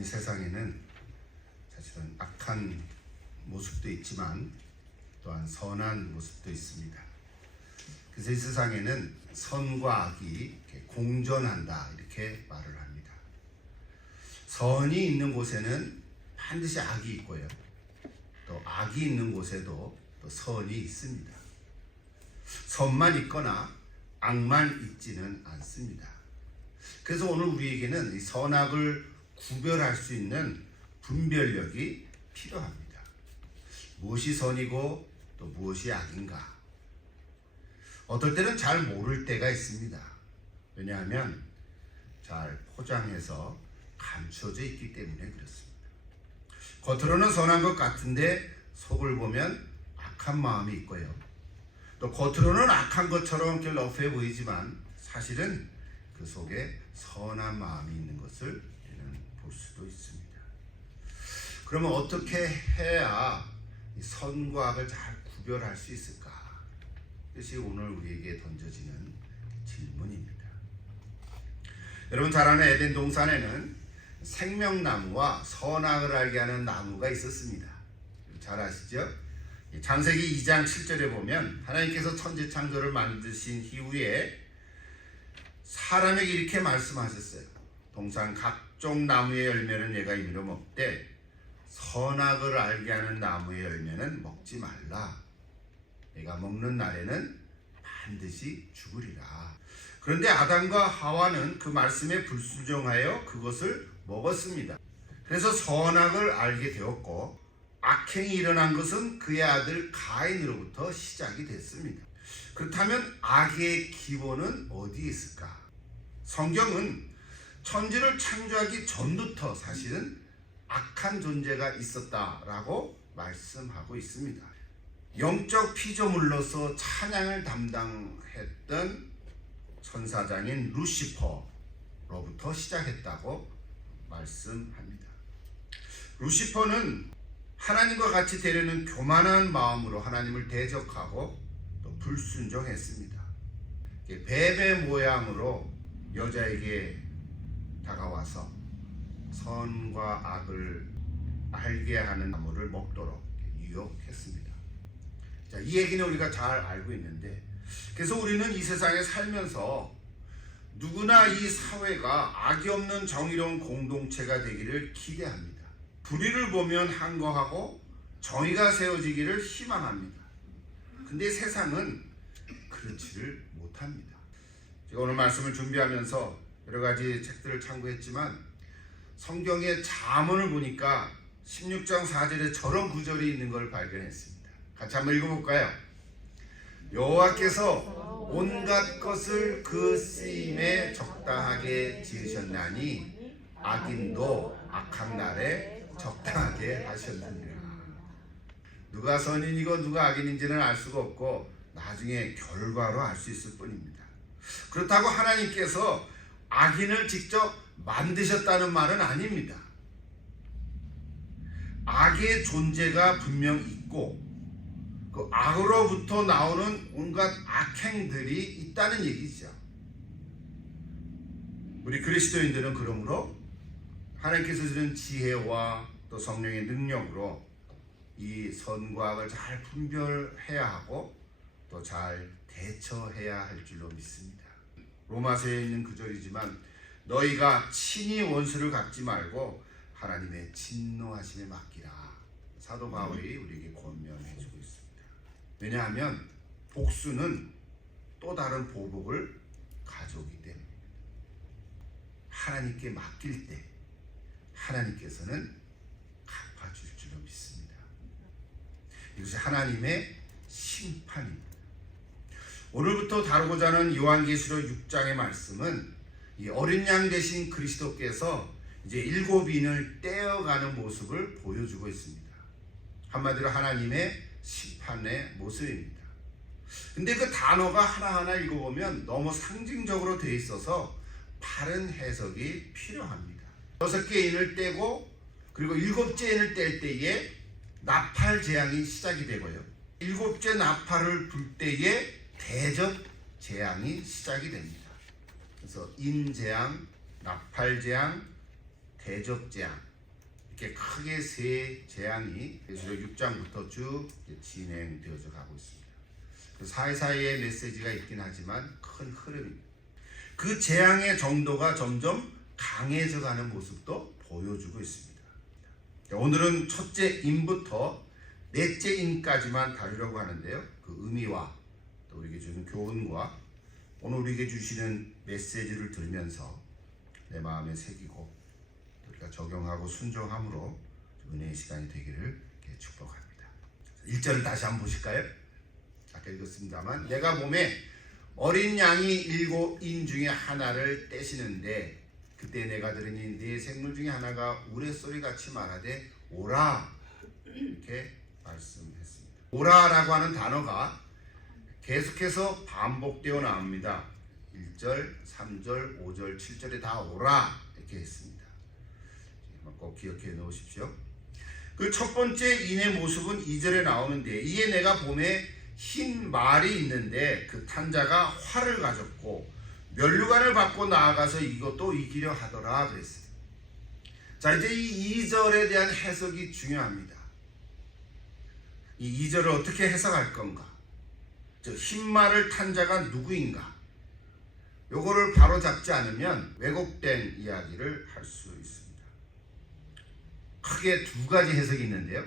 이 세상에는 사실은 악한 모습도 있지만 또한 선한 모습도 있습니다. 그래서 이 세상에는 선과 악이 이렇게 공존한다 이렇게 말을 합니다. 선이 있는 곳에는 반드시 악이 있고요. 또 악이 있는 곳에도 또 선이 있습니다. 선만 있거나 악만 있지는 않습니다. 그래서 오늘 우리에게는 이 선악을 구별할 수 있는 분별력이 필요합니다. 무엇이 선이고 또 무엇이 악인가? 어떨 때는 잘 모를 때가 있습니다. 왜냐하면 잘 포장해서 감춰져 있기 때문에 그렇습니다. 겉으로는 선한 것 같은데 속을 보면 악한 마음이 있고요. 또 겉으로는 악한 것처럼 러프해 보이지만 사실은 그 속에 선한 마음이 있는 것을 우리는 볼 수도 있습니다. 그러면 어떻게 해야 이 선과 악을 잘 구별할 수 있을까? 이것이 오늘 우리에게 던져지는 질문입니다. 여러분 잘 아는 에덴 동산에는 생명나무와 선악을 알게 하는 나무가 있었습니다. 잘 아시죠? 창세기 2장 7절에 보면 하나님께서 천지 창조를 만드신 이후에 사람에게 이렇게 말씀하셨어요. 동산 각종 나무의 열매는 얘가 임의로 먹되 선악을 알게 하는 나무의 열매는 먹지 말라. 얘가 먹는 날에는 반드시 죽으리라. 그런데 아담과 하와는 그 말씀에 불순종하여 그것을 먹었습니다. 그래서 선악을 알게 되었고 악행이 일어난 것은 그의 아들 가인으로부터 시작이 됐습니다. 그렇다면 악의 기본은 어디에 있을까? 성경은 천지를 창조하기 전부터 사실은 악한 존재가 있었다라고 말씀하고 있습니다. 영적 피조물로서 찬양을 담당했던 천사장인 루시퍼로부터 시작했다고 말씀합니다. 루시퍼는 하나님과 같이 되려는 교만한 마음으로 하나님을 대적하고 또 불순종했습니다. 뱀의 모양으로 여자에게 다가와서 선과 악을 알게 하는 나무를 먹도록 유혹했습니다. 자, 이 얘기는 우리가 잘 알고 있는데, 그래서 우리는 이 세상에 살면서 누구나 이 사회가 악이 없는 정의로운 공동체가 되기를 기대합니다. 불의를 보면 항거하고 정의가 세워지기를 희망합니다. 근데 세상은 그렇지를 못합니다. 제가 오늘 말씀을 준비하면서 여러 가지 책들을 참고했지만 성경의 잠언을 보니까 16장 4절에 저런 구절이 있는 걸 발견했습니다. 같이 한번 읽어볼까요? 여호와께서 온갖 것을 그 쓰임에 적당하게 지으셨나니 악인도 악한 날에 적당하게 하셨느니라. 누가 선인이고 누가 악인인지는 알 수가 없고 나중에 결과로 알 수 있을 뿐입니다. 그렇다고 하나님께서 악인을 직접 만드셨다는 말은 아닙니다. 악의 존재가 분명 있고 그 악으로부터 나오는 온갖 악행들이 있다는 얘기죠. 우리 그리스도인들은 그러므로 하나님께서 주는 지혜와 또 성령의 능력으로 이 선과 악을 잘 분별해야 하고 또 잘 대처해야 할 줄로 믿습니다. 로마서에 있는 구절이지만 너희가 친히 원수를 갚지 말고 하나님의 진노하심에 맡기라. 사도 바울이 우리에게 권면해주고 있습니다. 왜냐하면 복수는 또 다른 보복을 가져오기 때문입니다. 하나님께 맡길 때 하나님께서는 갚아줄 줄로 믿습니다. 이것이 하나님의 심판입니다. 오늘부터 다루고자 하는 요한계시록 6장의 말씀은 이 어린 양 되신 그리스도께서 이제 7인을 떼어가는 모습을 보여주고 있습니다. 한마디로 하나님의 심판의 모습입니다. 근데 그 단어가 하나하나 읽어보면 너무 상징적으로 되어 있어서 바른 해석이 필요합니다. 6개 인을 떼고 그리고 7째 인을 뗄 때에 나팔 재앙이 시작이 되고요. 7째 나팔을 불 때에 대접 재앙이 시작이 됩니다. 그래서 인재앙, 나팔재앙, 대접재앙 이렇게 크게 세 재앙이 계시록 6장부터 쭉 진행되어져 가고 있습니다. 그 사이사이에 메시지가 있긴 하지만 큰 흐름입니다. 그 재앙의 정도가 점점 강해져 가는 모습도 보여주고 있습니다. 오늘은 첫째 인부터 넷째 인까지만 다루려고 하는데요. 그 의미와 또 우리에게 주는 교훈과 오늘 우리에게 주시는 메시지를 들으면서 내 마음에 새기고 우리가 적용하고 순종함으로 은혜의 시간이 되기를 축복합니다. 1절을 다시 한번 보실까요? 아까 읽었습니다만 내가 몸에 어린 양이 7인 중에 하나를 떼시는데 그때 내가 들으니 네 생물 중에 하나가 우레소리같이 말하되 오라 이렇게 말씀했습니다. 오라라고 하는 단어가 계속해서 반복되어 나옵니다. 1절, 3절, 5절, 7절에 다 오라 이렇게 했습니다. 꼭 기억해 놓으십시오. 그 첫 번째 인의 모습은 2절에 나오는데 이에 내가 봄에 흰 말이 있는데 그 탄자가 활을 가졌고 면류관을 받고 나아가서 이것도 이기려 하더라 그랬어요. 자, 이제 이 2절에 대한 해석이 중요합니다. 이 2절을 어떻게 해석할 건가? 즉 흰 말을 탄 자가 누구인가? 요거를 바로 잡지 않으면 왜곡된 이야기를 할 수 있습니다. 크게 두 가지 해석이 있는데요.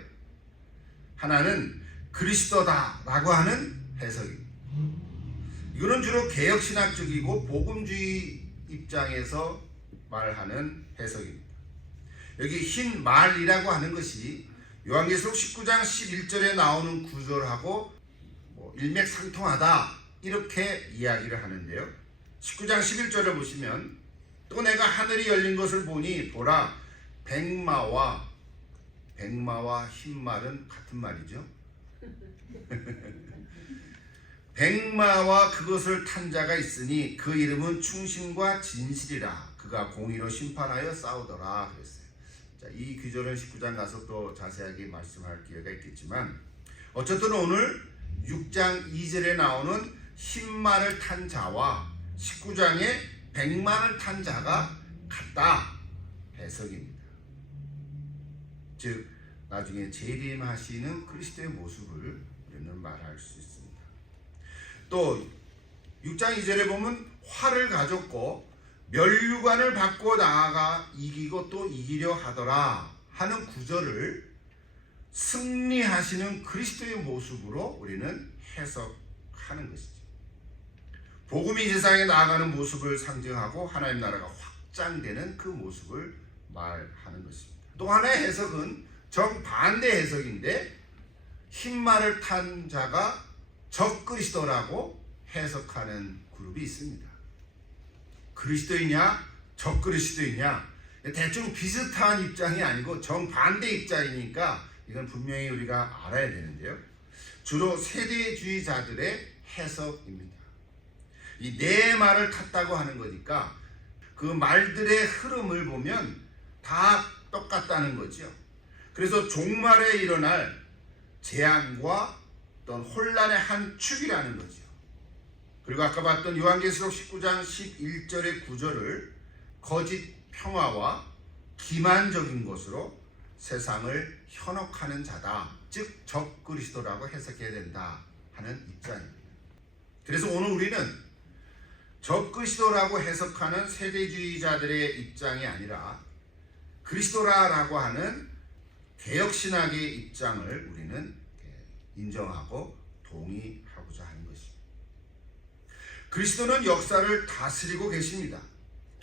하나는 그리스도다라고 하는 해석입니다. 이거는 주로 개혁신학적이고 복음주의 입장에서 말하는 해석입니다. 여기 흰 말이라고 하는 것이 요한계시록 19장 11절에 나오는 구절하고 일맥상통하다 이렇게 이야기를 하는데요. 19장 11절을 보시면 또 내가 하늘이 열린 것을 보니 보라 백마와 흰 말은 같은 말이죠. 백마와 그것을 탄 자가 있으니 그 이름은 충신과 진실이라 그가 공의로 심판하여 싸우더라 그랬어요. 자, 이 구절은 19장 가서 또 자세하게 말씀할 기회가 있겠지만 어쨌든 오늘 6장 2절에 나오는 흰 말을 탄 자와 19장의 백만을 탄 자가 같다 해석입니다. 즉 나중에 재림하시는 그리스도의 모습을 우리는 말할 수 있습니다. 또 6장 2절에 보면 활을 가졌고 면류관을 받고 나아가 이기고 또 이기려 하더라 하는 구절을 승리하시는 그리스도의 모습으로 우리는 해석하는 것이죠. 복음이 세상에 나아가는 모습을 상징하고 하나님 나라가 확장되는 그 모습을 말하는 것입니다. 또 하나의 해석은 정반대 해석인데 흰 말을 탄 자가 적그리스도라고 해석하는 그룹이 있습니다. 그리스도이냐 적그리스도이냐 대충 비슷한 입장이 아니고 정반대 입장이니까 이건 분명히 우리가 알아야 되는데요. 주로 세대주의자들의 해석입니다. 이 네 말을 탔다고 하는 거니까 그 말들의 흐름을 보면 다 똑같다는 거죠. 그래서 종말에 일어날 재앙과 어떤 혼란의 한 축이라는 거죠. 그리고 아까 봤던 요한계시록 19장 11절의 구절을 거짓 평화와 기만적인 것으로 세상을 현혹하는 자다. 즉 적그리스도라고 해석해야 된다 하는 입장입니다. 그래서 오늘 우리는 적그리스도라고 해석하는 세대주의자들의 입장이 아니라 그리스도라고 하는 개혁신학의 입장을 우리는 인정하고 동의하고자 하는 것입니다. 그리스도는 역사를 다스리고 계십니다.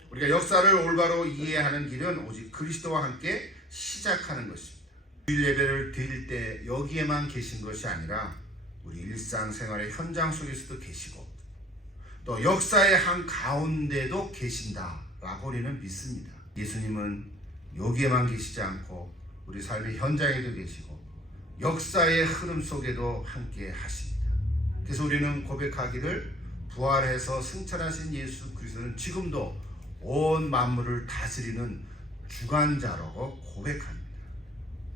우리가 역사를 올바로 이해하는 길은 오직 그리스도와 함께 시작하는 것입니다. 주일 예배를 드릴 때 여기에만 계신 것이 아니라 우리 일상생활의 현장 속에서도 계시고 또 역사의 한 가운데도 계신다라고 우리는 믿습니다. 예수님은 여기에만 계시지 않고 우리 삶의 현장에도 계시고 역사의 흐름 속에도 함께 하십니다. 그래서 우리는 고백하기를 부활해서 승천하신 예수 그리스도는 지금도 온 만물을 다스리는 주관자라고 고백합니다.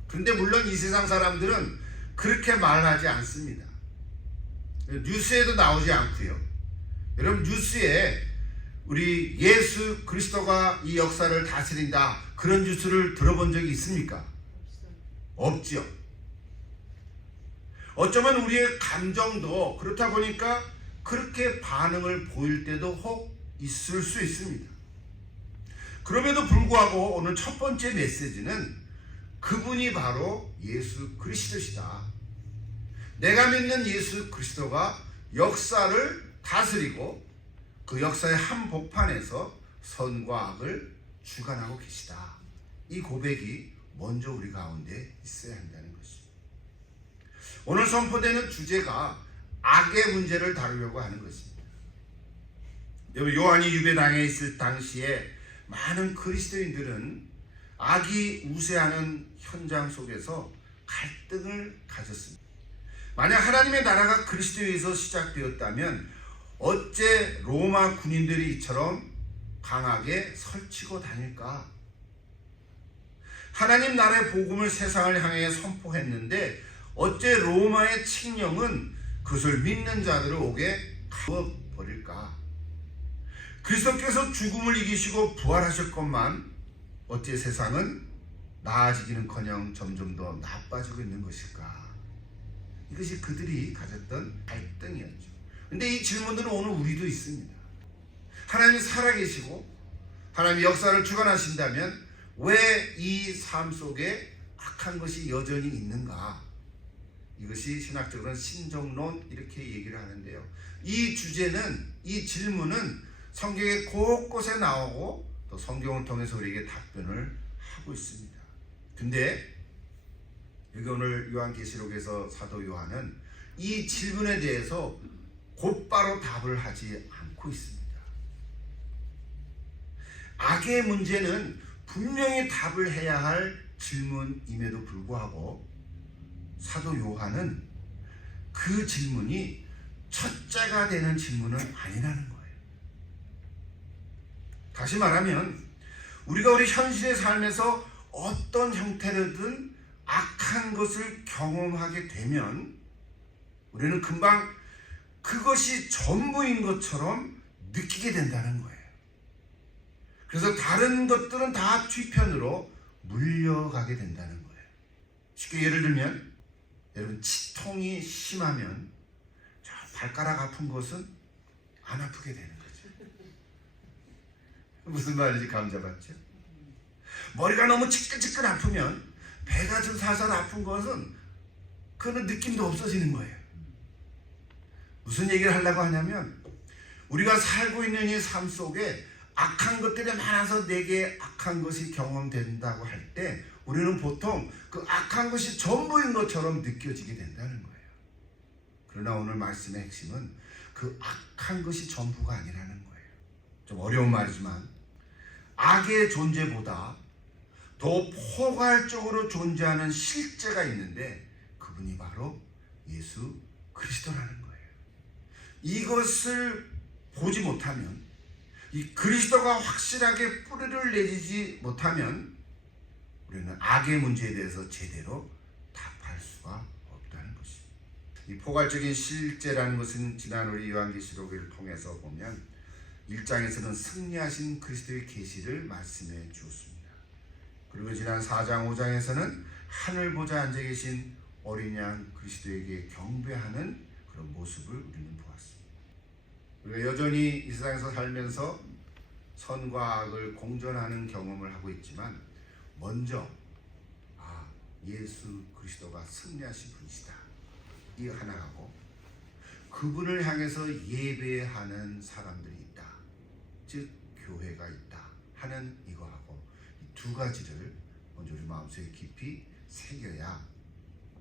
그런데 물론 이 세상 사람들은 그렇게 말하지 않습니다. 뉴스에도 나오지 않고요. 여러분 뉴스에 우리 예수 그리스도가 이 역사를 다스린다, 그런 뉴스를 들어본 적이 있습니까? 없죠. 어쩌면 우리의 감정도 그렇다 보니까 그렇게 반응을 보일 때도 혹 있을 수 있습니다. 그럼에도 불구하고 오늘 첫 번째 메시지는 그분이 바로 예수 그리스도시다. 내가 믿는 예수 그리스도가 역사를 다스리고 그 역사의 한복판에서 선과 악을 주관하고 계시다. 이 고백이 먼저 우리 가운데 있어야 한다는 것입니다. 오늘 선포되는 주제가 악의 문제를 다루려고 하는 것입니다. 요한이 유배당에 있을 당시에 많은 그리스도인들은 악이 우세하는 현장 속에서 갈등을 가졌습니다. 만약 하나님의 나라가 그리스도에 의해서 시작되었다면 어째 로마 군인들이 이처럼 강하게 설치고 다닐까? 하나님 나라의 복음을 세상을 향해 선포했는데 어째 로마의 칙령은 그것을 믿는 자들을 옥에 가둬버릴까? 그리스도께서 죽음을 이기시고 부활하셨건만 어째 세상은 나아지기는커녕 점점 더 나빠지고 있는 것일까? 이것이 그들이 가졌던 갈등이었죠. 근데 이 질문들은 오늘 우리도 있습니다. 하나님이 살아계시고 하나님이 역사를 주관하신다면 왜 이 삶 속에 악한 것이 여전히 있는가? 이것이 신학적으로는 신정론 이렇게 얘기를 하는데요. 이 주제는, 이 질문은 성경의 곳곳에 나오고 또 성경을 통해서 우리에게 답변을 하고 있습니다. 근데 여기 오늘 요한계시록에서 사도 요한은 이 질문에 대해서 곧바로 답을 하지 않고 있습니다. 악의 문제는 분명히 답을 해야 할 질문임에도 불구하고 사도 요한은 그 질문이 첫째가 되는 질문은 아니라는 거예요. 다시 말하면 우리가 우리 현실의 삶에서 어떤 형태로든 악한 것을 경험하게 되면 우리는 금방 그것이 전부인 것처럼 느끼게 된다는 거예요. 그래서 다른 것들은 다 뒤편으로 물려가게 된다는 거예요. 쉽게 예를 들면 여러분 치통이 심하면 저 발가락 아픈 곳은 안 아프게 되는 거죠. 무슨 말인지 감 잡았죠? 머리가 너무 지끈지끈 아프면 배가 좀 살살 아픈 것은 그런 느낌도 없어지는 거예요. 무슨 얘기를 하려고 하냐면 우리가 살고 있는 이 삶 속에 악한 것들이 많아서 내게 악한 것이 경험된다고 할 때 우리는 보통 그 악한 것이 전부인 것처럼 느껴지게 된다는 거예요. 그러나 오늘 말씀의 핵심은 그 악한 것이 전부가 아니라는 거예요. 좀 어려운 말이지만 악의 존재보다 더 포괄적으로 존재하는 실제가 있는데 그분이 바로 예수 그리스도라는 거예요. 이것을 보지 못하면, 이 그리스도가 확실하게 뿌리를 내리지 못하면 우리는 악의 문제에 대해서 제대로 답할 수가 없다는 것입니다. 이 포괄적인 실제라는 것은 지난 우리 요한계시록을 통해서 보면 1장에서는 승리하신 그리스도의 계시를 말씀해 주었습니다. 그리고 지난 4장 5장에서는 하늘 보좌에 앉아 계신 어린 양 그리스도에게 경배하는 그런 모습을 우리는 보았습니다. 우리가 여전히 이 세상에서 살면서 선과 악을 공존하는 경험을 하고 있지만 먼저 예수 그리스도가 승리하신 분이시다, 이 하나 하고 그분을 향해서 예배하는 사람들이 있다, 즉 교회가 있다 하는 이거하고 이 두 가지를 먼저 우리 마음속에 깊이 새겨야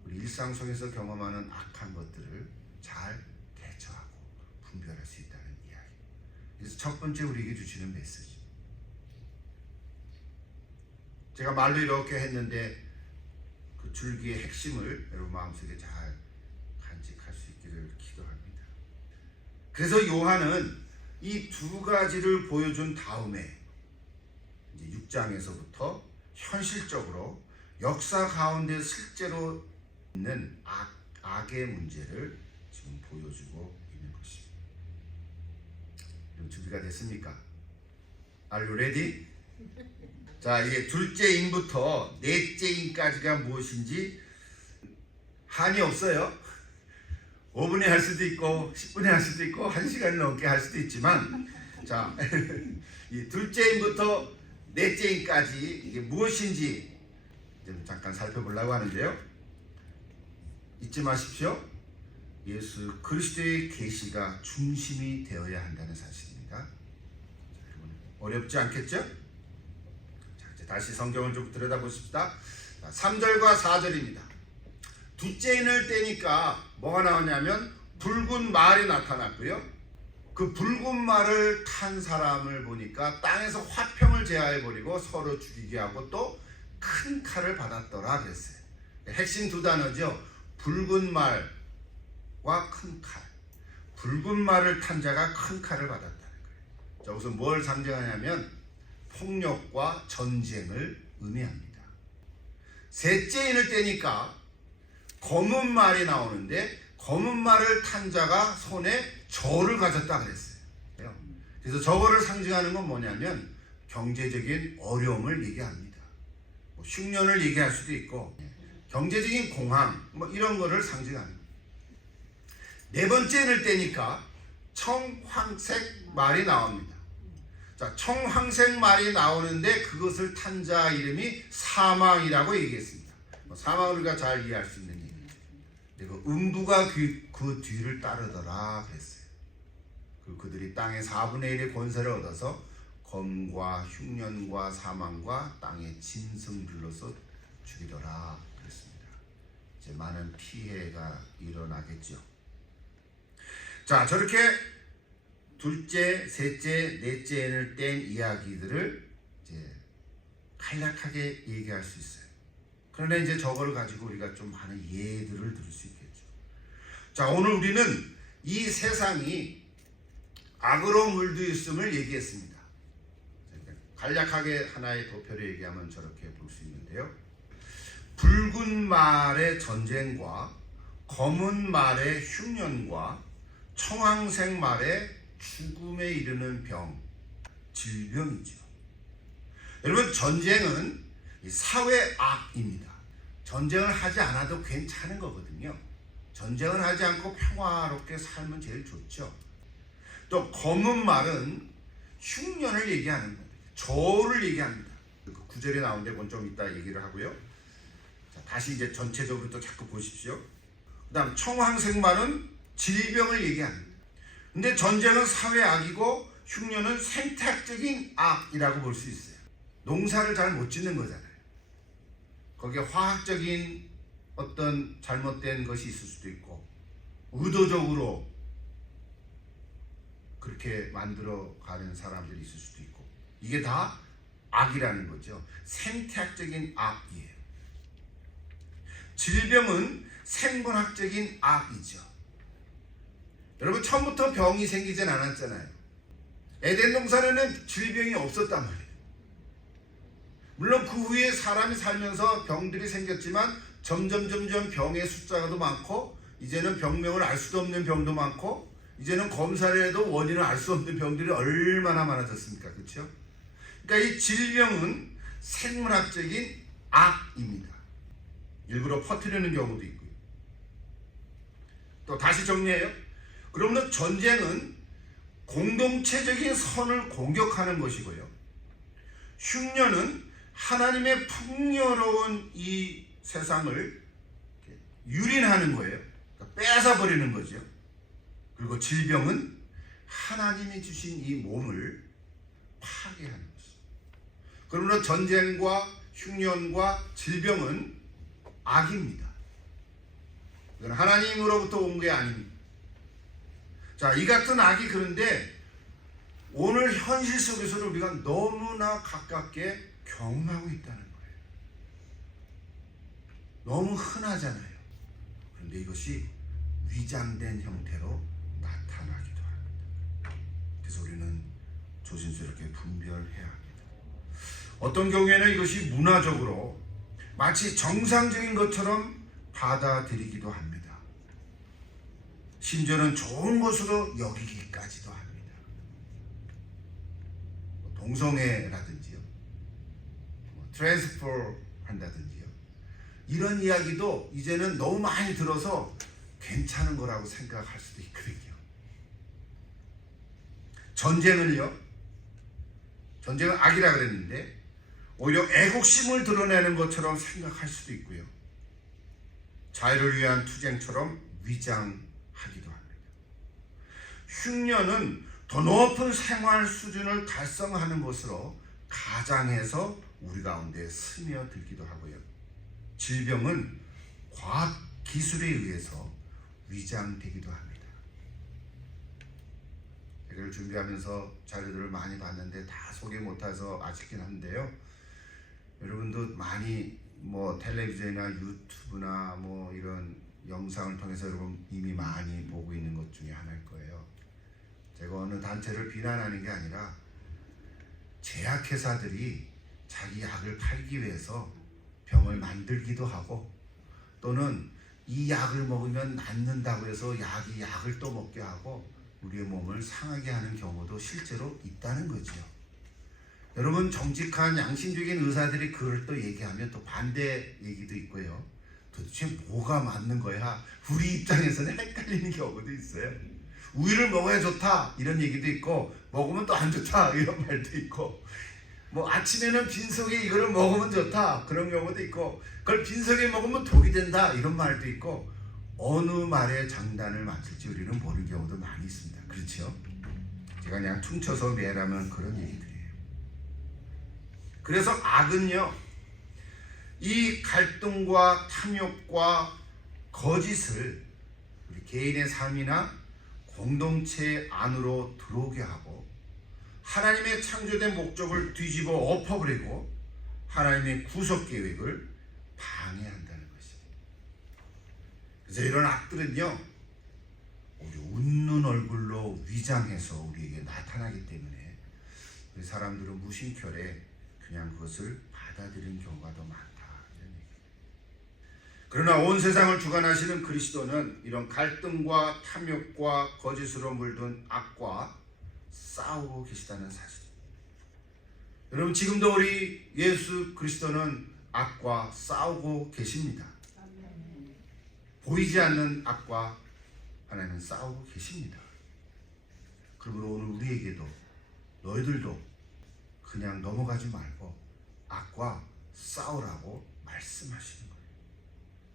우리 일상 속에서 경험하는 악한 것들을 잘 대처하고 분별할 수 있다는 이야기. 그래서 첫 번째 우리에게 주시는 메시지, 제가 말로 이렇게 했는데 그 줄기의 핵심을 여러분 마음속에 잘 간직할 수 있기를 기도합니다. 그래서 요한은 이 두 가지를 보여준 다음에 이제 6장에서부터 현실적으로 역사 가운데 실제로 있는 악의 문제를 지금 보여주고 있는 것입니다. 준비가 됐습니까? Are you ready? 자, 이게 둘째 인부터 넷째 인까지가 무엇인지 한이 없어요. 5분에 할 수도 있고 10분에 할 수도 있고 1시간 넘게 할 수도 있지만, 자, 이 둘째 인부터 넷째 인까지 이게 무엇인지 좀 잠깐 살펴보려고 하는데요. 잊지 마십시오. 예수 그리스도의 계시가 중심이 되어야 한다는 사실입니다. 어렵지 않겠죠? 자, 이제 다시 성경을 좀 들여다보십시다. 3절과 4절입니다. 둘째 인을 떼니까 뭐가 나오냐면 붉은 말이 나타났고요. 그 붉은 말을 탄 사람을 보니까 땅에서 화평을 제하해버리고 서로 죽이게 하고 또 큰 칼을 받았더라 그랬어요. 핵심 두 단어죠. 붉은 말과 큰 칼. 붉은 말을 탄 자가 큰 칼을 받았다는 거예요. 저것은 뭘 상징하냐면 폭력과 전쟁을 의미합니다. 셋째 인을 떼니까 검은 말이 나오는데 검은 말을 탄 자가 손에 저를 가졌다 그랬어요. 그래서 저거를 상징하는 건 뭐냐면 경제적인 어려움을 얘기합니다. 뭐 흉년을 얘기할 수도 있고 경제적인 공황 뭐 이런 거를 상징합니다. 네 번째 인을 떼니까 청황색 말이 나옵니다. 자, 청황색 말이 나오는데 그것을 탄 자 이름이 사망이라고 얘기했습니다. 사망을 우리가 잘 이해할 수 있는 얘기죠. 그리고 음부가 그 뒤를 따르더라 그랬어요. 그들이 땅의 4분의 1의 권세를 얻어서 검과 흉년과 사망과 땅의 짐승들로서 죽이더라 그랬습니다. 이제 많은 피해가 일어나겠죠. 자, 저렇게 둘째, 셋째, 넷째 인을 뗀 이야기들을 이제 간략하게 얘기할 수 있어요. 그러나 이제 저거를 가지고 우리가 좀 많은 예들을 들을 수 있겠죠. 자, 오늘 우리는 이 세상이 악으로 물들어 있음을 얘기했습니다. 간략하게 하나의 도표를 얘기하면 저렇게 볼 수 있는데요. 붉은 말의 전쟁과 검은 말의 흉년과 청황색 말의 죽음에 이르는 병, 질병이죠. 여러분, 전쟁은 사회 악입니다. 전쟁을 하지 않아도 괜찮은 거거든요. 전쟁을 하지 않고 평화롭게 살면 제일 좋죠. 또 검은 말은 흉년을 얘기하는 거예요. 저를 얘기합니다. 그 구절에 나온 데는 좀 이따 얘기를 하고요. 자, 다시 이제 전체적으로 또 자꾸 보십시오. 그 다음 청황색 말은 질병을 얘기합니다. 근데 전쟁은 사회 악이고 흉년은 생태학적인 악이라고 볼 수 있어요. 농사를 잘 못 짓는 거잖아요. 거기에 화학적인 어떤 잘못된 것이 있을 수도 있고 의도적으로 그렇게 만들어 가는 사람들이 있을 수도 있고, 이게 다 악이라는 거죠. 생태학적인 악이에요. 질병은 생분학적인 악이죠. 여러분, 처음부터 병이 생기진 않았잖아요. 에덴 동산에는 질병이 없었단 말이에요. 물론 그 후에 사람이 살면서 병들이 생겼지만 점점 병의 숫자가 더 많고, 이제는 병명을 알 수도 없는 병도 많고, 이제는 검사를 해도 원인을 알 수 없는 병들이 얼마나 많아졌습니까? 그렇죠? 그러니까 이 질병은 생물학적인 악입니다. 일부러 퍼뜨리는 경우도 있고요. 또 다시 정리해요. 그러면 전쟁은 공동체적인 선을 공격하는 것이고요. 흉년은 하나님의 풍요로운 이 세상을 유린하는 거예요. 그러니까 뺏어버리는 거죠. 그리고 질병은 하나님이 주신 이 몸을 파괴하는 것입니다. 그러므로 전쟁과 흉년과 질병은 악입니다. 이건 하나님으로부터 온 게 아닙니다. 자, 이 같은 악이 그런데 오늘 현실 속에서는 우리가 너무나 가깝게 경험하고 있다는 거예요. 너무 흔하잖아요. 그런데 이것이 위장된 형태로 나타나기도 합니다. 그래서 우리는 조심스럽게 분별해야 합니다. 어떤 경우에는 이것이 문화적으로 마치 정상적인 것처럼 받아들이기도 합니다. 심지어는 좋은 것으로 여기기까지도 합니다. 동성애라든지요, 트랜스퍼 한다든지요. 이런 이야기도 이제는 너무 많이 들어서 괜찮은 거라고 생각할 수도 있거든요. 전쟁은 악이라 그랬는데 오히려 애국심을 드러내는 것처럼 생각할 수도 있고요. 자유를 위한 투쟁처럼 위장하기도 합니다. 흉년은 더 높은 생활 수준을 달성하는 것으로 가장해서 우리 가운데 스며들기도 하고요. 질병은 과학 기술에 의해서 위장되기도 합니다. 이를 준비하면서 자료들을 많이 봤는데 다 소개 못해서 아쉽긴 한데요. 여러분도 많이 텔레비전이나 유튜브나 이런 영상을 통해서 여러분 이미 많이 보고 있는 것 중에 하나일 거예요. 제가 어느 단체를 비난하는 게 아니라 제약회사들이 자기 약을 팔기 위해서 병을 만들기도 하고, 또는 이 약을 먹으면 낫는다고 해서 약을 또 먹게 하고 우리의 몸을 상하게 하는 경우도 실제로 있다는 거죠. 여러분, 정직한 양심적인 의사들이 그걸 또 얘기하면 또 반대 얘기도 있고요. 도대체 뭐가 맞는 거야? 우리 입장에서는 헷갈리는 경우도 있어요. 우유를 먹어야 좋다 이런 얘기도 있고, 먹으면 또 안 좋다 이런 말도 있고, 아침에는 빈속에 이거를 먹으면 좋다 그런 경우도 있고, 그걸 빈속에 먹으면 독이 된다 이런 말도 있고, 어느 말에 장단을 맞출지 우리는 모르는 경우도 많이 있습니다. 그렇죠? 제가 그냥 퉁쳐서 매라면 그런 얘기들이에요. 그래서 악은요, 이 갈등과 탐욕과 거짓을 우리 개인의 삶이나 공동체 안으로 들어오게 하고, 하나님의 창조된 목적을 뒤집어 엎어버리고 하나님의 구속 계획을 방해한다는 것입니다. 그래서 이런 악들은요, 우리 웃는 얼굴로 위장해서 우리에게 나타나기 때문에 우리 사람들은 무심결에 그냥 그것을 받아들이는 경우가 더 많다, 이런 얘기입니다. 그러나 온 세상을 주관하시는 그리스도는 이런 갈등과 탐욕과 거짓으로 물든 악과 싸우고 계시다는 사실입니다. 여러분, 지금도 우리 예수 그리스도는 악과 싸우고 계십니다. 보이지 않는 악과 하나님은 싸우고 계십니다. 그러므로 오늘 우리에게도, 너희들도 그냥 넘어가지 말고 악과 싸우라고 말씀하시는 거예요.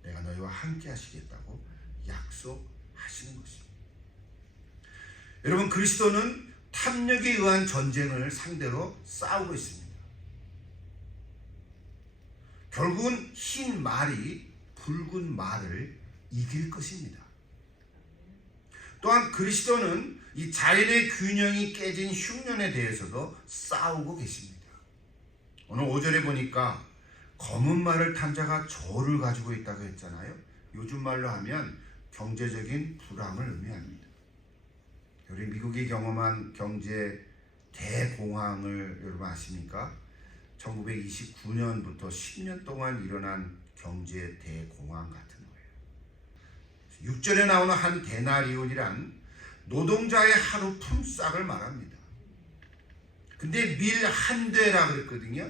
내가 너희와 함께 하시겠다고 약속하시는 것입니다. 여러분, 그리스도는 탐욕에 의한 전쟁을 상대로 싸우고 있습니다. 결국은 흰 말이 붉은 말을 이길 것입니다. 또한 그리스도는 이 자연의 균형이 깨진 흉년에 대해서도 싸우고 계십니다. 오늘 5절에 보니까 검은 말을 탄 자가 저를 가지고 있다고 했잖아요. 요즘 말로 하면 경제적인 불황을 의미합니다. 우리 미국이 경험한 경제 대공황을 여러분 아십니까? 1929년부터 10년 동안 일어난 경제 대공황 같은 거예요. 6절에 나오는 한 데나리온이란 노동자의 하루 품삯을 말합니다. 근데 밀 한 대라 그랬거든요.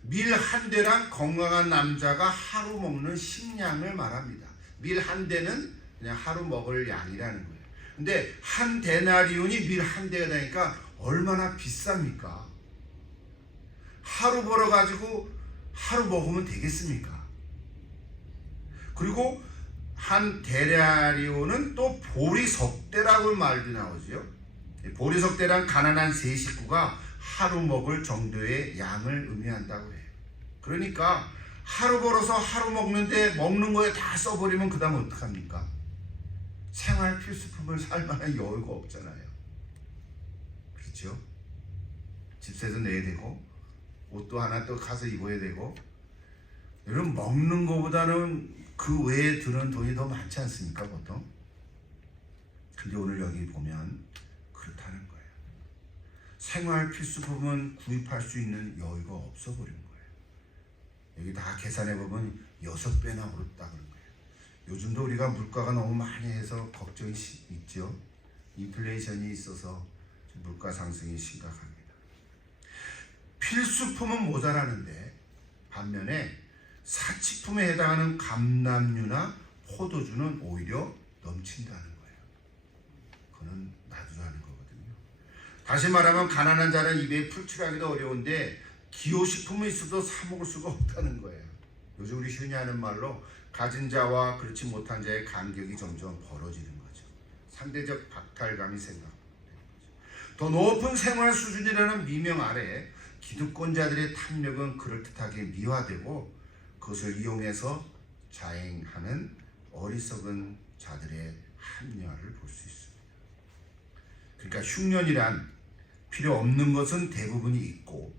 밀 한 대란 건강한 남자가 하루 먹는 식량을 말합니다. 밀 한 대는 그냥 하루 먹을 양이라는 거예요. 근데 한 데나리온이 밀 한 대가 되니까 얼마나 비쌉니까? 하루 벌어가지고 하루 먹으면 되겠습니까? 그리고 한 데나리온은 또 보리석대라고 말도 나오죠. 보리석대란 가난한 세 식구가 하루 먹을 정도의 양을 의미한다고 해요. 그러니까 하루 벌어서 하루 먹는데 먹는 거에 다 써버리면 그 다음 어떡합니까? 생활 필수품을 살 만한 여유가 없잖아요. 그렇죠? 집세도 내야 되고 옷도 하나 또 가서 입어야 되고, 여러분, 먹는 거보다는 그 외에 드는 돈이 더 많지 않습니까, 보통? 근데 오늘 여기 보면 그렇다는 거예요. 생활 필수품은 구입할 수 있는 여유가 없어버린 거예요. 여기 다 계산해보면 6배나 오르다 그런 거예요. 요즘도 우리가 물가가 너무 많이 해서 걱정이 있죠. 인플레이션이 있어서 물가 상승이 심각합니다. 필수품은 모자라는데 반면에 사치품에 해당하는 감람류나 포도주는 오히려 넘친다는 거예요. 그거는 놔두라는 거거든요. 다시 말하면 가난한 자는 입에 풀칠하기도 어려운데 기호식품은 있어도 사 먹을 수가 없다는 거예요. 요즘 우리 흔히 하는 말로 가진 자와 그렇지 못한 자의 간격이 점점 벌어지는 거죠. 상대적 박탈감이 생각되는 거죠. 더 높은 생활 수준이라는 미명 아래 기득권자들의 탐욕은 그럴듯하게 미화되고 그것을 이용해서 자행하는 어리석은 자들의 합리화를 볼 수 있습니다. 그러니까 흉년이란 필요 없는 것은 대부분이 있고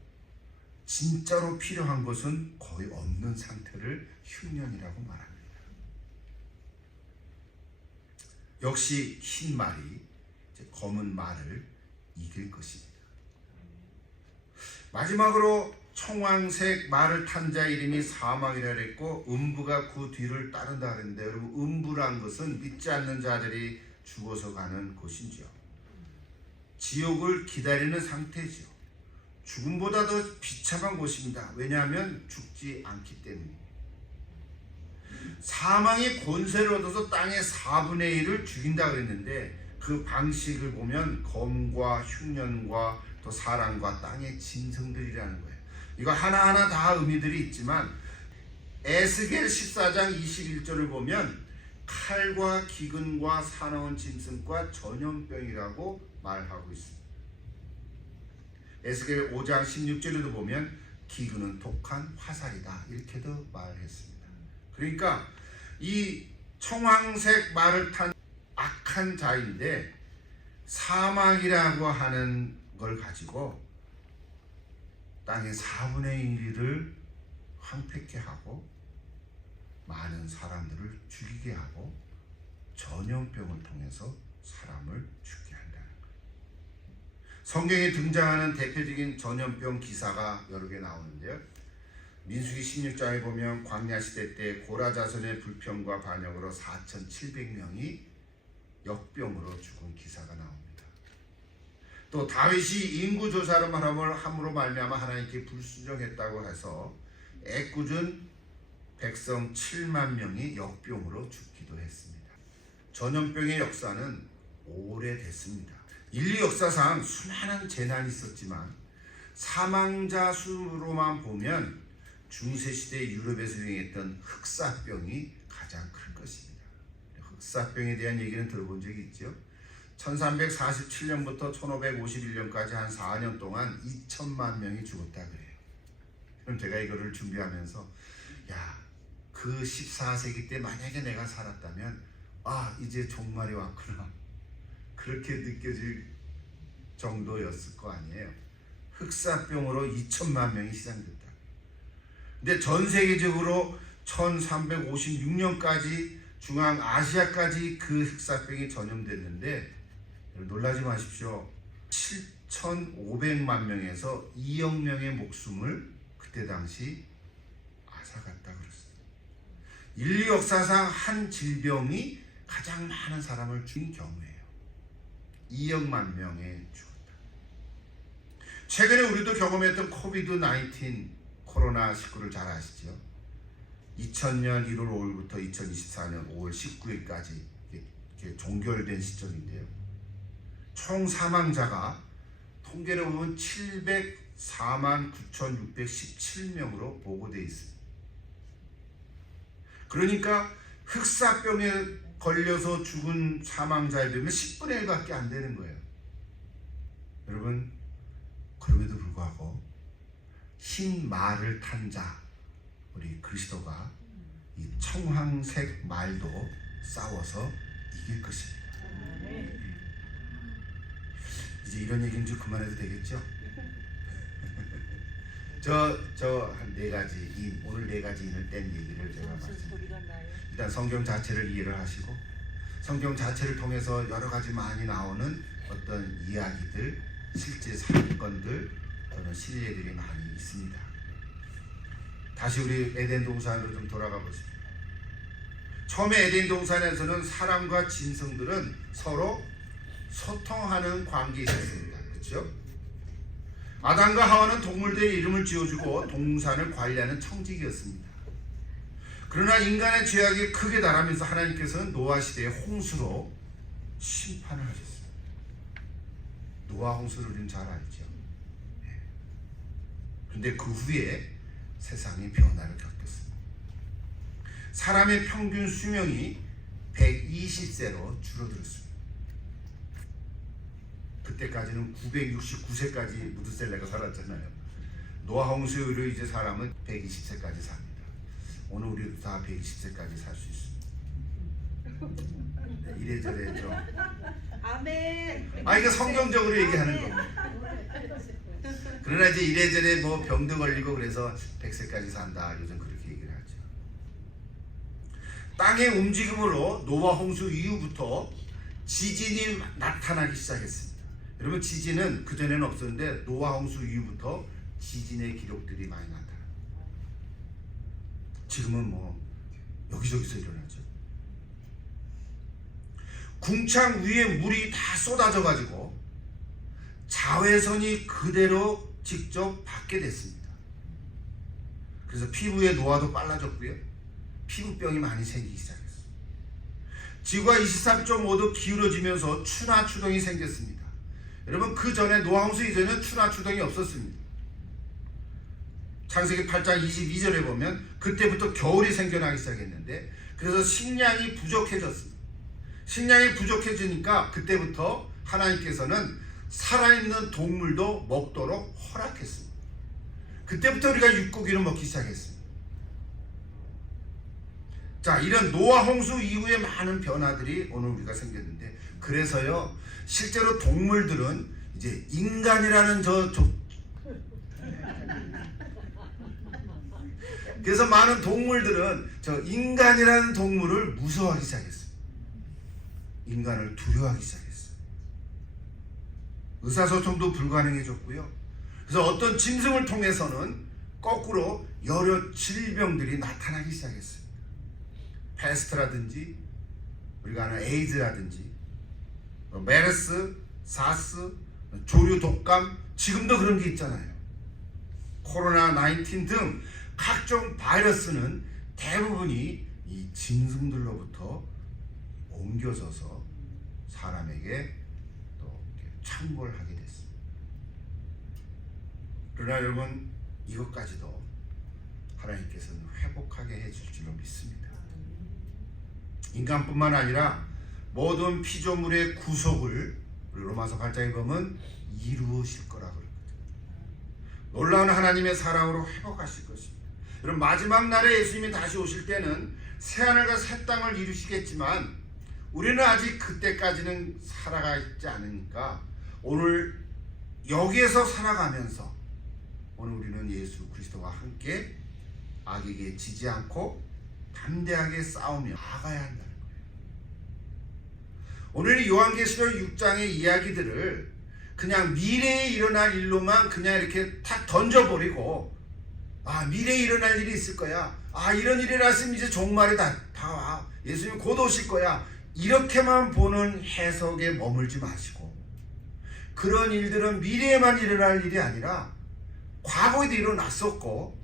진짜로 필요한 것은 거의 없는 상태를 흉년이라고 말합니다. 역시 흰 말이 검은 말을 이길 것입니다. 마지막으로 청황색 말을 탄 자 이름이 사망이라 그랬고 음부가 그 뒤를 따른다 그랬는데, 여러분 음부란 것은 믿지 않는 자들이 죽어서 가는 곳이지요. 지옥을 기다리는 상태지요. 죽음보다 더 비참한 곳입니다. 왜냐하면 죽지 않기 때문입니다. 사망이 권세를 얻어서 땅의 4분의 1을 죽인다 그랬는데 그 방식을 보면 검과 흉년과 또 사람과 땅의 짐승들이라는 거예요. 이거 하나하나 다 의미들이 있지만 에스겔 14장 21절을 보면 칼과 기근과 사나운 짐승과 전염병이라고 말하고 있습니다. 에스겔 5장 16절에도 보면 기근은 독한 화살이다 이렇게도 말했습니다. 그러니까 이 청황색 말을 탄 악한 자인데 사막이라고 하는 걸 가지고 땅의 4분의 1을 황폐케 하고 많은 사람들을 죽이게 하고 전염병을 통해서 사람을 죽게 한다는 거예요. 성경에 등장하는 대표적인 전염병 기사가 여러 개 나오는데요. 민수기 16장에 보면 광야 시대 때 고라 자손의 불평과 반역으로 4,700명이 역병으로 죽은 기사가 나옵니다. 또 다윗이 인구 조사를 함으로 말미암아 하나님께 불순종했다고 해서 애꿎은 백성 7만 명이 역병으로 죽기도 했습니다. 전염병의 역사는 오래됐습니다. 인류 역사상 수많은 재난이 있었지만 사망자 수로만 보면 중세시대 유럽에서 유행했던 흑사병이 가장 큰 것입니다. 흑사병에 대한 얘기는 들어본 적이 있죠. 1347년부터 1551년까지 한 4년 동안 2천만 명이 죽었다 그래요. 그럼 제가 이거를 준비하면서 그 14세기 때 만약에 내가 살았다면 이제 종말이 왔구나 그렇게 느껴질 정도였을 거 아니에요. 흑사병으로 2천만 명이 시작됐다. 근데 전 세계적으로 1356년까지 중앙아시아까지 그 흑사병이 전염됐는데 놀라지 마십시오. 7,500만 명에서 2억 명의 목숨을 그때 당시 앗아갔다 그랬습니다. 인류 역사상 한 질병이 가장 많은 사람을 죽인 경우예요. 2억만 명에 죽었다. 최근에 우리도 경험했던 코비드-19 코로나19를 잘 아시죠? 2000년 1월 5일부터 2024년 5월 19일까지 종결된 시점인데요. 총 사망자가 통계를 보면 704만 9,617명으로 보고되어 있습니다. 그러니까 흑사병에 걸려서 죽은 사망자에 비하면 10분의 1밖에 안 되는 거예요. 여러분, 그럼에도 불구하고 흰 말을 탄 자, 우리 그리스도가 이 청황색 말도 싸워서 이길 것입니다. 이제 이런 얘기는 좀 그만해도 되겠죠? 한 네 가지, 오늘 네 가지 인을 뗀 얘기를 제가 말씀드립니다. 일단 성경 자체를 이해를 하시고 성경 자체를 통해서 여러 가지 많이 나오는 어떤 이야기들, 실제 사건들 또는 실례들이 많이 있습니다. 다시 우리 에덴 동산으로 좀 돌아가 보십시오. 처음에 에덴 동산에서는 사람과 짐승들은 서로 소통하는 관계에 있었습니다. 그렇죠? 아담과 하와는 동물들의 이름을 지어주고 동산을 관리하는 청직이었습니다. 그러나 인간의 죄악이 크게 달하면서 하나님께서는 노아 시대의 홍수로 심판을 하셨습니다. 노아 홍수를 우리는 잘 알죠. 그런데 그 후에 세상이 변화를 겪었습니다. 사람의 평균 수명이 120세로 줄어들었습니다. 그때까지는 969세까지 무드셀라가 살았잖아요. 노아 홍수로 이제 사람은 120세까지 삽니다. 오늘 우리도 다 120세까지 살 수 있습니다. 네, 이래저래 좀. 아멘. 이게 성경적으로 얘기하는 겁니다. 그러나 이제 이래저래 뭐 병도 걸리고 그래서 100세까지 산다. 요즘 그렇게 얘기를 하죠. 땅의 움직임으로 노아 홍수 이후부터 지진이 나타나기 시작했습니다. 여러분, 지진은 그전에는 없었는데 노아 홍수 이후부터 지진의 기록들이 많이 나타나요. 지금은 뭐 여기저기서 일어나죠. 궁창 위에 물이 다 쏟아져 가지고 자외선이 그대로 직접 받게 됐습니다. 그래서 피부의 노화도 빨라졌고요. 피부병이 많이 생기기 시작했어요. 지구가 23.5도 기울어지면서 추나 추동이 생겼습니다. 여러분, 그 전에 노아 홍수 이전에는 추나 추동이 없었습니다. 창세기 8장 22절에 보면 그때부터 겨울이 생겨나기 시작했는데, 그래서 식량이 부족해졌습니다. 식량이 부족해지니까 그때부터 하나님께서는 살아있는 동물도 먹도록 허락했습니다. 그때부터 우리가 육고기를 먹기 시작했습니다. 자, 이런 노아 홍수 이후에 많은 변화들이 오늘 우리가 생겼는데, 그래서요, 실제로 동물들은 이제 인간이라는 그래서 많은 동물들은 저 인간이라는 동물을 무서워하기 시작했어요. 인간을 두려워하기 시작했어요. 의사소통도 불가능해졌고요. 그래서 어떤 짐승을 통해서는 거꾸로 여러 질병들이 나타나기 시작했어요. 패스트라든지 우리가 아는 에이즈라든지 메르스, 사스, 조류 독감, 지금도 그런 게 있잖아요. 코로나19 등 각종 바이러스는 대부분이 이 짐승들로부터 옮겨져서 사람에게 또 창궐하게 됐습니다. 그러나 여러분, 이것까지도 하나님께서는 회복하게 해줄 줄로 믿습니다. 인간뿐만 아니라 모든 피조물의 구속을 로마서 8장에 보면 이루실 거라고 그러거든요. 놀라운 하나님의 사랑으로 회복하실 것입니다. 여러분, 마지막 날에 예수님이 다시 오실 때는 새하늘과 새 땅을 이루시겠지만 우리는 아직 그때까지는 살아가 있지 않으니까 오늘 여기에서 살아가면서 오늘 우리는 예수 그리스도와 함께 악에게 지지 않고 담대하게 싸우며 나아가야 한다는 거예요. 오늘 요한계시록 6장의 이야기들을 그냥 미래에 일어날 일로만 그냥 이렇게 탁 던져버리고, 미래에 일어날 일이 있을 거야, 이런 일이 났으면 이제 종말이 다 와, 예수님이 곧 오실 거야, 이렇게만 보는 해석에 머물지 마시고, 그런 일들은 미래에만 일어날 일이 아니라 과거에도 일어났었고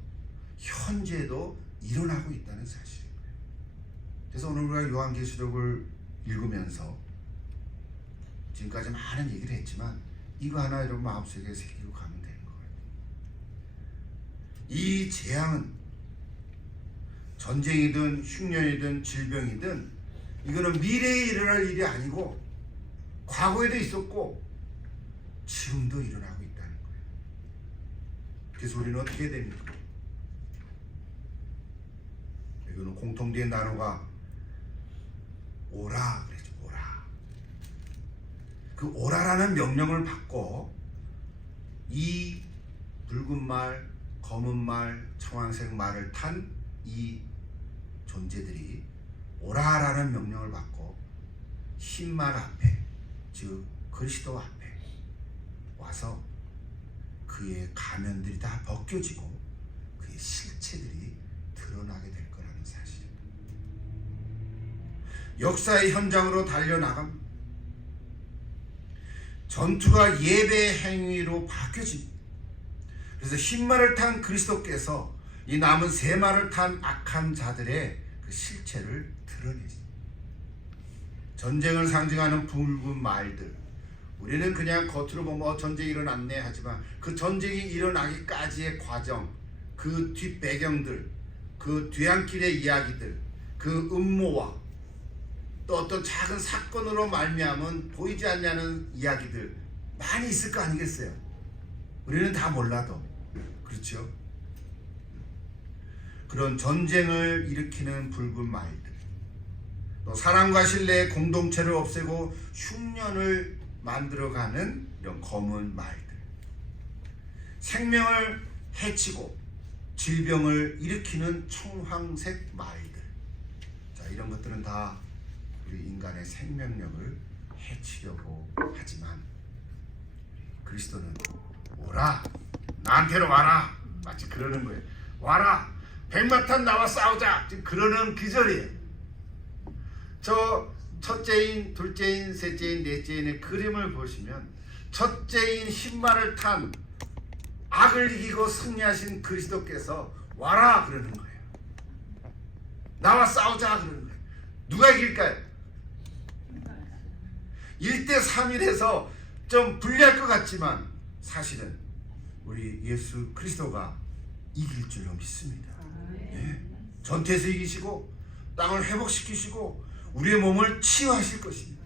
현재도 일어나고 있다는 사실이에요. 그래서 오늘 우리가 요한계시록을 읽으면서 지금까지 많은 얘기를 했지만 이거 하나 여러분 마음속에 새기고 가면 되는 것 같아요. 이 재앙은 전쟁이든 흉년이든 질병이든 이거는 미래에 일어날 일이 아니고 과거에도 있었고 지금도 일어나고 있다는 거예요. 그래서 우리는 어떻게 해야 됩니까? 이거는 공통된 단어가 오라 그랬죠. 오라. 그 오라라는 명령을 받고 이 붉은 말, 검은 말, 청황색 말을 탄 이 존재들이 오라라는 명령을 받고 흰 말 앞에, 즉 그리스도 앞에 와서 그의 가면들이 다 벗겨지고 그의 실체들이 드러나게 될 거라는 사실입니다. 역사의 현장으로 달려나갑니다. 전투가 예배 행위로 바뀌어집니다. 그래서 흰말을 탄 그리스도께서 이 남은 세 말을 탄 악한 자들의 그 실체를 드러내지. 전쟁을 상징하는 붉은 말들, 우리는 그냥 겉으로 보면 전쟁이 일어났네 하지만 그 전쟁이 일어나기까지의 과정, 그 뒷배경들, 그 뒤안길의 이야기들, 그 음모와 또 어떤 작은 사건으로 말미암은 보이지 않냐는 이야기들 많이 있을 거 아니겠어요? 우리는 다 몰라도. 그렇죠? 그런 전쟁을 일으키는 붉은 말들, 또 사랑과 신뢰의 공동체를 없애고 흉년을 만들어가는 이런 검은 말들, 생명을 해치고 질병을 일으키는 청황색 말들. 자, 이런 것들은 다 우리 인간의 생명력을 해치려고 하지만 그리스도는 오라, 나한테로 와라, 마치 그러는 거예요. 와라, 백마탄 나와 싸우자, 지금 그러는 기절이에요. 저 첫째인, 둘째인, 셋째인, 넷째인의 그림을 보시면 첫째인 흰말을 탄 악을 이기고 승리하신 그리스도께서 와라 그러는 거예요. 나와 싸우자 그러는 거예요. 누가 이길까요? 1대3이라서 좀 불리할 것 같지만 사실은 우리 예수 그리스도가 이길 줄로 믿습니다. 예. 전투에서 이기시고 땅을 회복시키시고 우리의 몸을 치유하실 것입니다.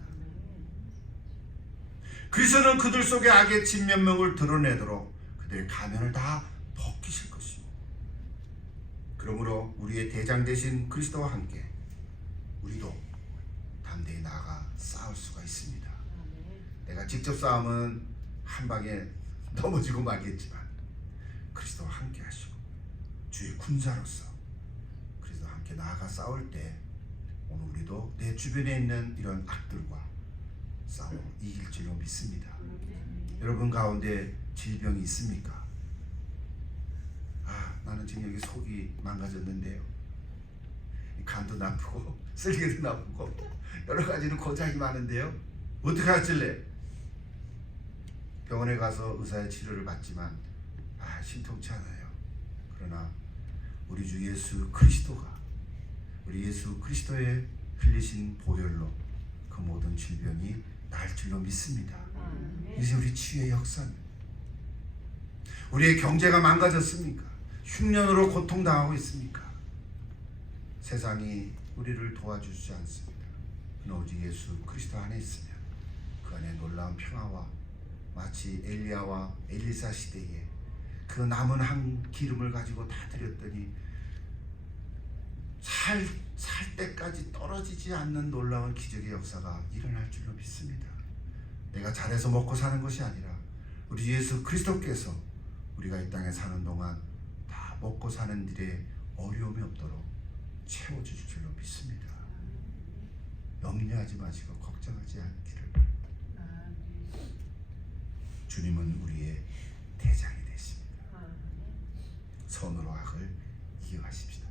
그리스도는 그들 속에 악의 진면목을 드러내도록 그들의 가면을 다 벗기실 것입니다. 그러므로 우리의 대장 되신 그리스도와 함께 우리도 담대히 나아가 싸울 수가 있습니다. 내가 직접 싸우면 한 방에 넘어지고 말겠지만 그리스도와 함께 하시고 주의 군사로서 그리스도와 함께 나아가 싸울 때 오늘 우리도 내 주변에 있는 이런 악들과 싸워 이길 줄로 믿습니다. 여러분 가운데 질병이 있습니까? 나는 지금 여기 속이 망가졌는데요. 간도 나쁘고 쓸개도 나쁘고 여러 가지로 고장이 많은데요. 어떻게 하실래? 병원에 가서 의사의 치료를 받지만 신통치 않아요. 그러나 우리 주 예수 그리스도가 우리 예수 그리스도의 흘리신 보혈로 그 모든 질병이 날 줄로 믿습니다. 이제 우리 치유의 역사입니다. 우리의 경제가 망가졌습니까? 흉년으로 고통당하고 있습니까? 세상이 우리를 도와주지 않습니다. 그러나 오직 예수 그리스도 안에 있으면 그 안에 놀라운 평화와 마치 엘리야와 엘리사 시대에 그 남은 한 기름을 가지고 다 드렸더니 살 때까지 떨어지지 않는 놀라운 기적의 역사가 일어날 줄로 믿습니다. 내가 잘해서 먹고 사는 것이 아니라 우리 예수 그리스도께서 우리가 이 땅에 사는 동안 다 먹고 사는 일에 어려움이 없도록 채워주실 줄로 믿습니다. 염려하지 마시고 걱정하지 않기를 바랍니다. 주님은 우리의 대장이 되십니다. 선으로 악을 이겨가십시다.